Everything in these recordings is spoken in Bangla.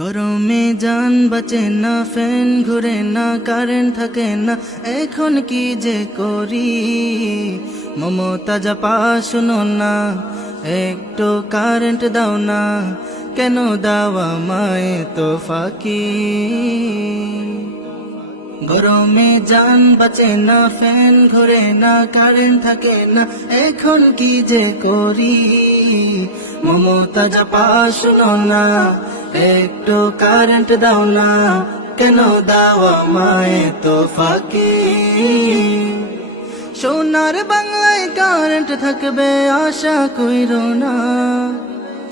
গরমে জান বাঁচে না, ফ্যান ঘুরে না, কারেন্ট থাকে না, এখন কি যে করি। মমতা জাপা শুনো না, একটু কারেন্ট দাও না, কেন দাও আমায় তো ফাঁকি। গরমে জান বাঁচে না, ফ্যান ঘুরে না, কারেন্ট থাকে না, এখন কি যে করি। মমতা জাপা শুনো না, একটু কারেন্ট দাও না, কেন দাও আমায় তো ফাঁকি। সোনার বাংলায় কারেন্ট থাকবে আশা কইরো না,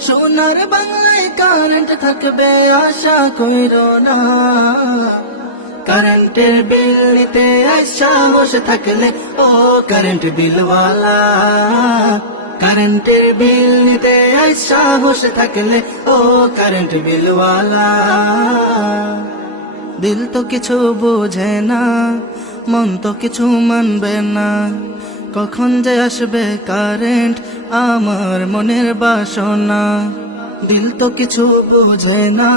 সোনার বাংলায় কারেন্ট থাকবে আশা কইরো না। কারেন্টের বিল নিতে সাহস থাকলে ও কারেন্ট বিলওয়ালা, কারেন্টের বিল নিতে সাহস থাকলে ও কারেন্ট বিলওয়ালা। দিল তো কিছু বোঝে না, মন তো কিছু মানবে না, কখন যে আসবে কারেন্ট আমার মনের বাসনা। দিল তো কিছু বোঝে না,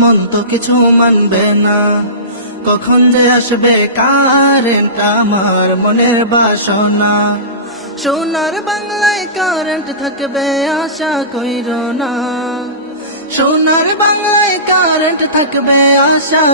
মন তো কিছু মানবে না, কখন যে আসবে কারেন্ট আমার মনের বাসনা। সোনার বাংলায় কারেন্ট থাকবে আশা কইরো না, সোনার বাংলায় কারেন্ট থাকবে আশা